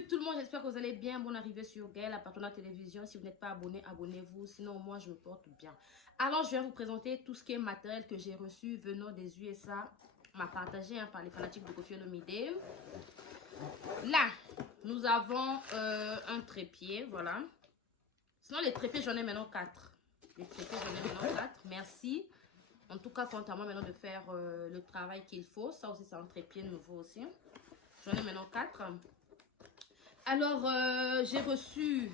Salut tout le monde, j'espère que vous allez bien. Bonne arrivée sur Gaël, la Patronat Télévision. Si vous n'êtes pas abonné, abonnez-vous. Sinon, moi, je me porte bien. Alors, je vais vous présenter tout ce qui est matériel que j'ai reçu venant des USA. M'a partagé par les fanatiques de Koffi Olomide. Là, nous avons un trépied, voilà. Sinon, les trépieds, j'en ai maintenant 4. Les trépieds, j'en ai maintenant 4. Merci. En tout cas, quant à moi maintenant de faire le travail qu'il faut. Ça aussi, c'est un trépied nouveau aussi. J'en ai maintenant 4. Alors, j'ai reçu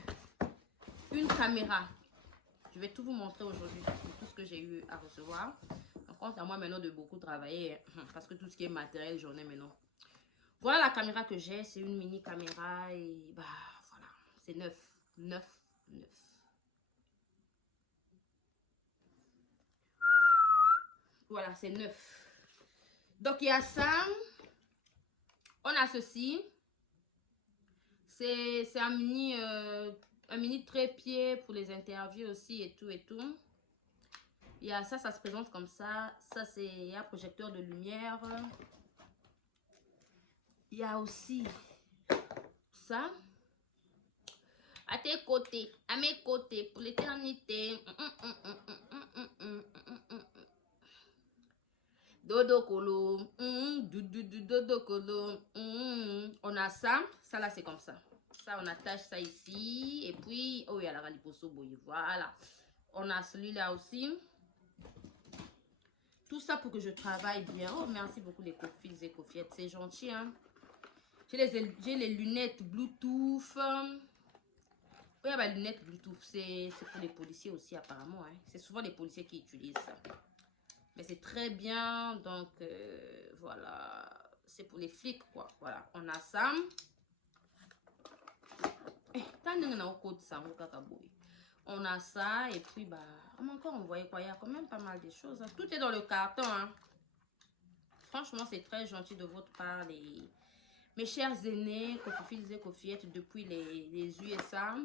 une caméra. Je vais tout vous montrer aujourd'hui, tout ce que j'ai eu à recevoir. Donc, quant à moi maintenant de beaucoup travailler, parce que tout ce qui est matériel, j'en ai maintenant. Voilà la caméra que j'ai, c'est une mini caméra et bah voilà, c'est neuf. Voilà, c'est neuf. Donc, il y a ça. On a ceci. C'est un mini trépied pour les interviews aussi et tout. Il y a ça, ça se présente comme ça. Ça, c'est un projecteur de lumière. Il y a aussi ça. À tes côtés, à mes côtés, pour l'éternité. Dodo colo. Dodo colo. On a ça. Ça là, c'est comme ça. Ça, on attache ça ici. Et puis, oh, il y a la raliposo boye. Voilà. On a celui-là aussi. Tout ça pour que je travaille bien. Oh, merci beaucoup les cofis et cofiettes. C'est gentil, hein. J'ai les lunettes Bluetooth. Oui, bah, lunettes Bluetooth. C'est pour les policiers aussi, apparemment. Hein. C'est souvent les policiers qui utilisent ça. Mais c'est très bien. Donc, voilà. C'est pour les flics, quoi. Voilà. On a ça. On a ça. Et puis, bah, on a encore envoyé quoi. Il y a quand même pas mal de choses. Hein. Tout est dans le carton. Hein. Franchement, c'est très gentil de votre part, mes chers aînés, Kofifils et Kofiettes depuis les USA.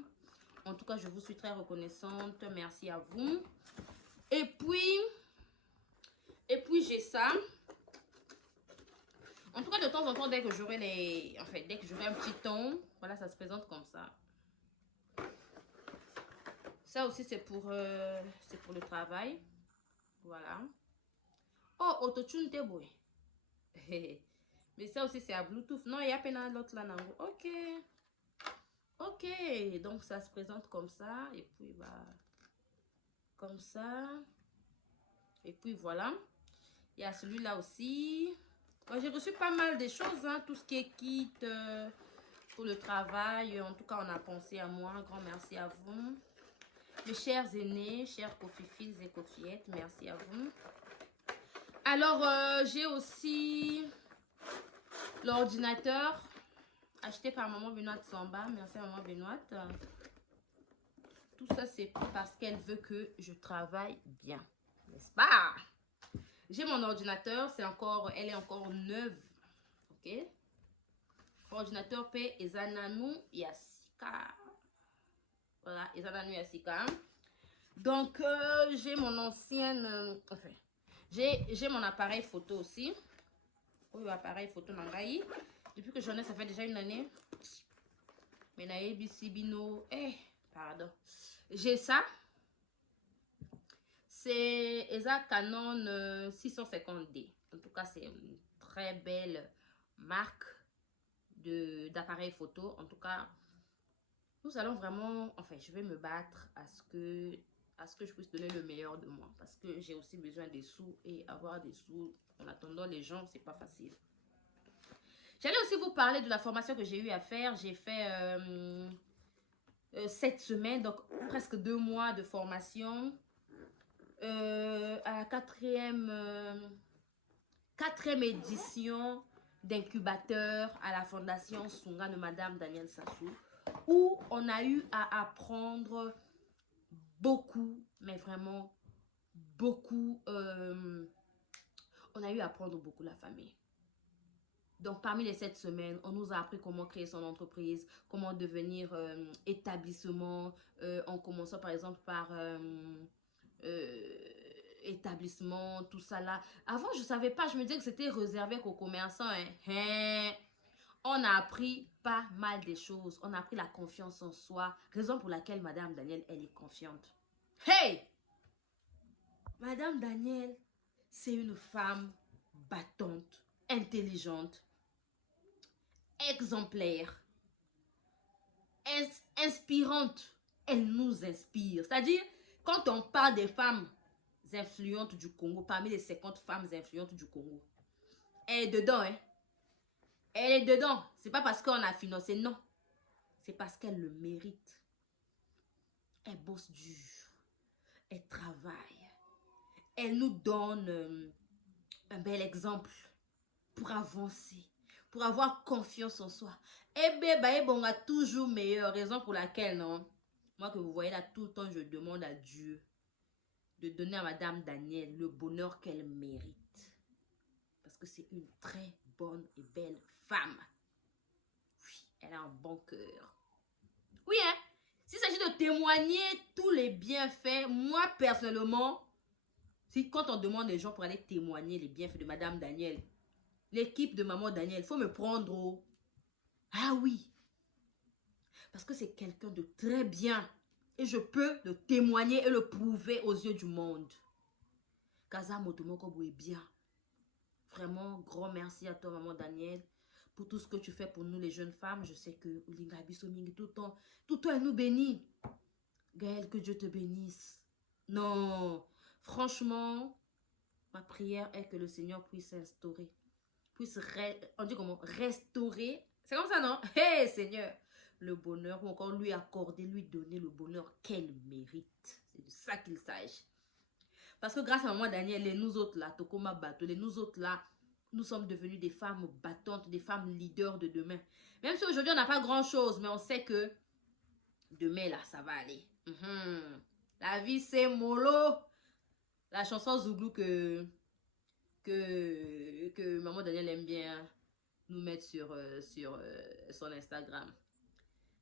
En tout cas, je vous suis très reconnaissante. Merci à vous. Et puis j'ai ça. En tout cas, de temps en temps, dès que j'aurai dès que j'aurai un petit ton, voilà, ça se présente comme ça. Ça aussi, c'est pour le travail. Voilà. Oh, autotune te boy. Mais ça aussi, c'est à Bluetooth. Non, il y a peine l'autre là. Ok. Ok. Donc, ça se présente comme ça. Et puis, bah, comme ça. Et puis, voilà. Il y a celui-là aussi. J'ai reçu pas mal de choses. Hein, tout ce qui est kit pour le travail. En tout cas, on a pensé à moi. Un grand merci à vous. Mes chers aînés, chers Kofifils et Kofiettes, merci à vous. Alors, j'ai aussi l'ordinateur acheté par Maman Benoît Samba. Merci à Maman Benoît. Tout ça, c'est parce qu'elle veut que je travaille bien. N'est-ce pas? J'ai mon ordinateur. Elle est encore neuve. Ok? Ordinateur P. Ezananu Yasika. Voilà, Ezananu Yasika. Donc, j'ai mon ancienne... j'ai mon appareil photo aussi. Oui, appareil photo Nangaï. Depuis que j'en ai, ça fait déjà une année. Mais Naïbi Sibino. Pardon. J'ai ça. C'est ESA Canon 650D. En tout cas, c'est une très belle marque d'appareil photo. En tout cas, nous allons vraiment... Enfin, je vais me battre à ce que je puisse donner le meilleur de moi. Parce que j'ai aussi besoin des sous. Et avoir des sous en attendant les gens, c'est pas facile. J'allais aussi vous parler de la formation que j'ai eu à faire. J'ai fait 7 semaines, donc presque 2 mois de formation. À la quatrième édition d'incubateur à la fondation Sunga de Madame Danielle Sassou, où on a eu à apprendre beaucoup, mais vraiment beaucoup. On a eu à apprendre beaucoup la famille. Donc, parmi les 7 semaines, on nous a appris comment créer son entreprise, comment devenir établissement, en commençant par exemple par établissement, tout ça là. Avant, je ne savais pas, je me disais que c'était réservé qu'aux commerçants. Hein. On a appris pas mal de choses. On a appris la confiance en soi. Raison pour laquelle Madame Daniel, elle est confiante. Hey! Madame Daniel, c'est une femme battante, intelligente, exemplaire, inspirante. Elle nous inspire. C'est-à-dire, quand on parle des femmes influentes du Congo, parmi les 50 femmes influentes du Congo, elle est dedans, hein. Elle est dedans. C'est pas parce qu'on a financé, non. C'est parce qu'elle le mérite. Elle bosse dur. Elle travaille. Elle nous donne un bel exemple pour avancer, pour avoir confiance en soi. Et bien, on a toujours meilleure raison pour laquelle, non? Moi que vous voyez là, tout le temps, je demande à Dieu de donner à Madame Daniel le bonheur qu'elle mérite. Parce que c'est une très bonne et belle femme. Oui, elle a un bon cœur. Oui, hein? S'il s'agit de témoigner tous les bienfaits, moi, personnellement, si quand on demande les gens pour aller témoigner les bienfaits de Madame Daniel, l'équipe de Maman Daniel, il faut me prendre au... Ah oui! Parce que c'est quelqu'un de très bien. Et je peux le témoigner et le prouver aux yeux du monde. Kaza Motomoko est bien. Vraiment, grand merci à toi, Maman Daniel, pour tout ce que tu fais pour nous, les jeunes femmes. Je sais que tout le temps, elle nous bénit. Gaëlle, que Dieu te bénisse. Non, franchement, ma prière est que le Seigneur puisse instaurer, on dit comment, restaurer. C'est comme ça, non? Hey, Seigneur, le bonheur, ou encore lui accorder, lui donner le bonheur qu'elle mérite. C'est de ça qu'il s'agit. Parce que grâce à moi, Daniel, et nous autres là, Tokoma Bato, et nous autres là, nous sommes devenus des femmes battantes, des femmes leaders de demain. Même si aujourd'hui on n'a pas grand chose, mais on sait que demain là, ça va aller. La vie c'est mollo. La chanson Zouglou que Maman Daniel aime bien nous mettre sur son Instagram.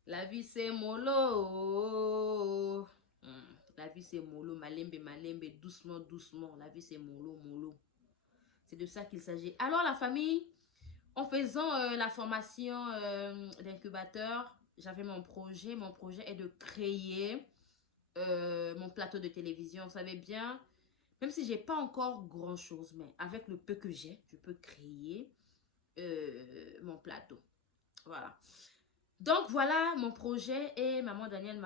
La vie c'est mollo. La vie c'est mollo, malembe, malembe, doucement, doucement. La vie c'est mollo, mollo. C'est de ça qu'il s'agit. Alors la famille, en faisant la formation d'incubateur, j'avais mon projet. Mon projet est de créer mon plateau de télévision. Vous savez bien, même si j'ai pas encore grand chose, mais avec le peu que j'ai, je peux créer mon plateau. Voilà. Donc voilà mon projet, et Maman Daniel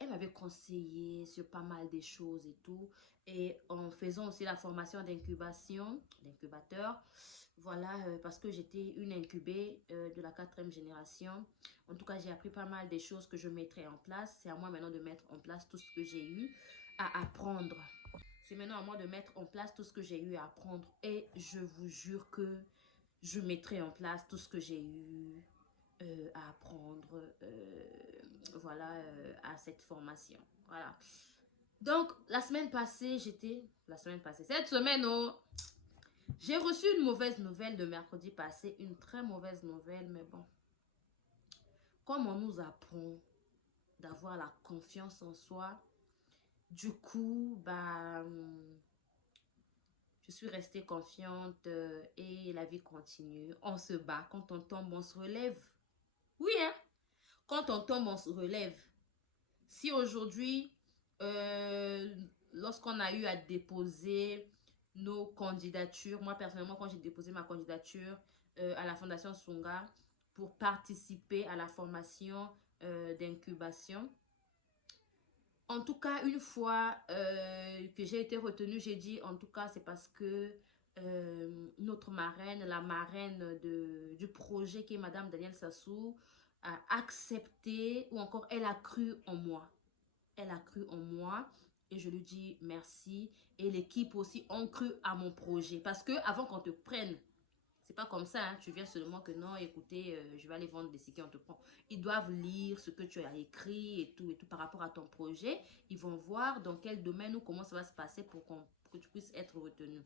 elle m'avait conseillé sur pas mal de choses et tout. Et en faisant aussi la formation d'incubateur, voilà, parce que j'étais une incubée de la 4e génération. En tout cas, j'ai appris pas mal de choses que je mettrai en place. C'est à moi maintenant de mettre en place tout ce que j'ai eu à apprendre. C'est maintenant à moi de mettre en place tout ce que j'ai eu à apprendre. Et je vous jure que je mettrai en place tout ce que j'ai eu à apprendre à cette formation. Voilà. Donc, cette semaine, oh, j'ai reçu une mauvaise nouvelle le mercredi passé, une très mauvaise nouvelle, mais bon. Comme on nous apprend d'avoir la confiance en soi, du coup, je suis restée confiante et la vie continue. On se bat. Quand on tombe, on se relève. Oui, hein? Quand on tombe, on se relève. Si aujourd'hui, lorsqu'on a eu à déposer nos candidatures, moi personnellement, quand j'ai déposé ma candidature à la Fondation Sunga pour participer à la formation d'incubation, en tout cas, une fois que j'ai été retenue, j'ai dit, en tout cas, c'est parce que notre marraine, la marraine du projet qui est Madame Daniel Sassou, a accepté, ou encore elle a cru en moi. Elle a cru en moi et je lui dis merci. Et l'équipe aussi ont cru à mon projet. Parce que avant qu'on te prenne, c'est pas comme ça, hein, tu viens seulement que non, écoutez, je vais aller vendre des tickets, on te prend. Ils doivent lire ce que tu as écrit et tout par rapport à ton projet. Ils vont voir dans quel domaine ou comment ça va se passer pour que tu puisses être retenu.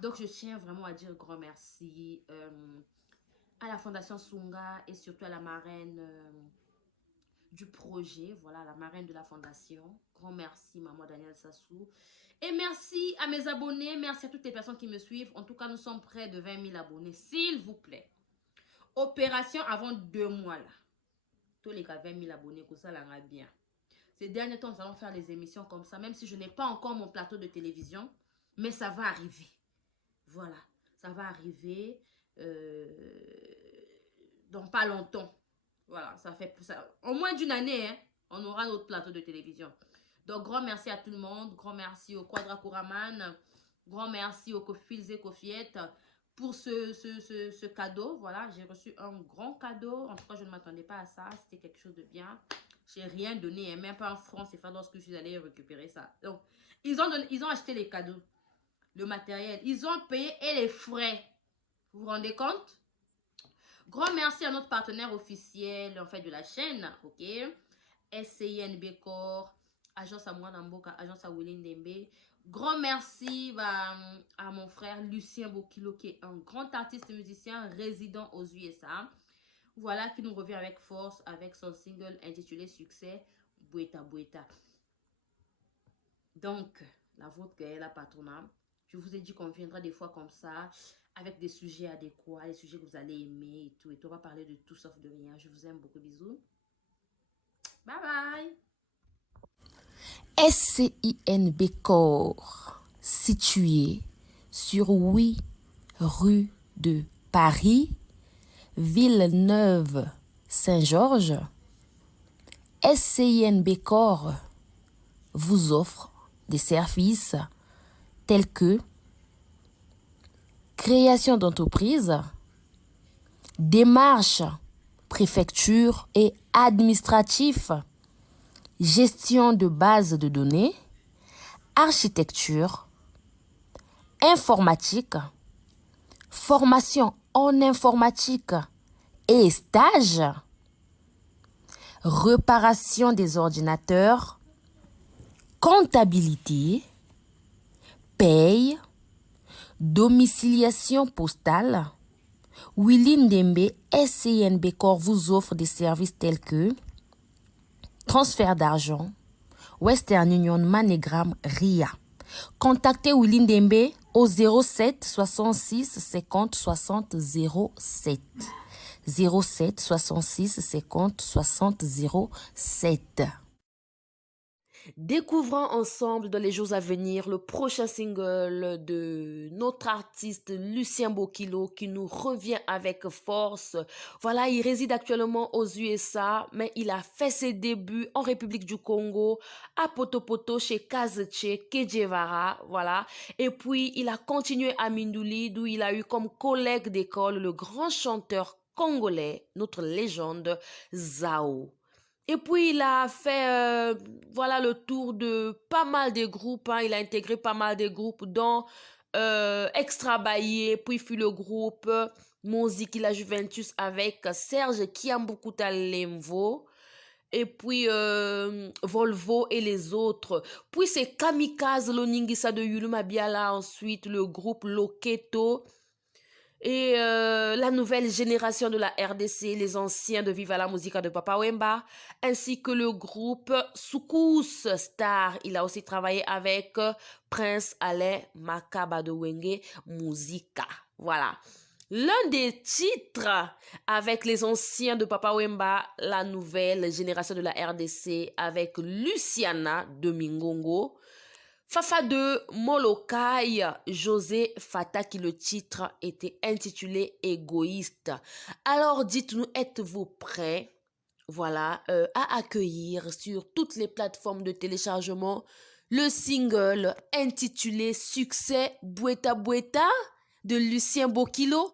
Donc, je tiens vraiment à dire grand merci à la Fondation Sunga et surtout à la marraine du projet. Voilà, la marraine de la fondation. Grand merci, maman Daniel Sassou. Et merci à mes abonnés. Merci à toutes les personnes qui me suivent. En tout cas, nous sommes près de 20 000 abonnés. S'il vous plaît. Opération avant 2 mois là. Tous les cas 20 000 abonnés, que ça l'en a bien. Ces derniers temps, nous allons faire des émissions comme ça, même si je n'ai pas encore mon plateau de télévision, mais ça va arriver. Voilà, ça va arriver dans pas longtemps. Voilà, ça fait ça, au moins d'une année, hein, on aura notre plateau de télévision. Donc, grand merci à tout le monde. Grand merci au Quadra Kouraman. Grand merci aux Kofils et Kofiettes pour ce cadeau. Voilà, j'ai reçu un grand cadeau. En tout cas, je ne m'attendais pas à ça. C'était quelque chose de bien. J'ai rien donné, même pas en franc CFA lorsque je suis allée récupérer ça. Donc, ils ont acheté les cadeaux, le matériel. Ils ont payé et les frais. Vous vous rendez compte? Grand merci à notre partenaire officiel, en fait, de la chaîne, ok? SCINB Corps, Agence à Mouanamboka, Agence à Willing Dembe. Grand merci à mon frère Lucien Bokilo, qui est un grand artiste et musicien résident aux USA. Voilà, qui nous revient avec force avec son single intitulé Succès, Boueta Boueta. Donc, la vôtre Gaëla Patronat. Je vous ai dit qu'on viendra des fois comme ça, avec des sujets adéquats, des sujets que vous allez aimer et tout. Et on va parler de tout sauf de rien. Je vous aime beaucoup. Bisous. Bye bye. SCINB Corps, situé sur 8 rue de Paris, Villeneuve-Saint-Georges. SCINB Corps vous offre des services tels que création d'entreprise, démarches, préfecture et administratif, gestion de bases de données, architecture, informatique, formation en informatique et stage, réparation des ordinateurs, comptabilité, paye, domiciliation postale. Willing Dembe SCINB Corps vous offre des services tels que transfert d'argent, Western Union, MoneyGram, RIA. Contactez Willing Dembe au 07 66 50 60 07. 07 66 50 60 07. Découvrons ensemble dans les jours à venir le prochain single de notre artiste Lucien Bokilo qui nous revient avec force. Voilà, il réside actuellement aux USA, mais il a fait ses débuts en République du Congo, à Potopoto, chez Kazeche Kejevara, voilà. Et puis, il a continué à Mindouli, d'où il a eu comme collègue d'école le grand chanteur congolais, notre légende, Zao. Et puis, il a fait voilà, le tour de pas mal de groupes. Hein. Il a intégré pas mal de groupes, dont Extra Bailly, puis fut le groupe Monziki La Juventus avec Serge Kiambukuta Lemvo. Et puis Volvo et les autres. Puis c'est Kamikaze Loningisa de Yuluma Biala. Ensuite, le groupe Loketo. Et la nouvelle génération de la RDC, les anciens de Viva la Musica de Papa Wemba, ainsi que le groupe Soukous Star. Il a aussi travaillé avec Prince Alain Makaba de Wenge Musica. Voilà. L'un des titres avec les anciens de Papa Wemba, la nouvelle génération de la RDC avec Luciana de Mingongo. Fafa de Molokai, José Fata, qui le titre était intitulé Égoïste. Alors dites-nous, êtes-vous prêts, voilà, à accueillir sur toutes les plateformes de téléchargement le single intitulé Succès Boueta Boueta de Lucien Bokilo?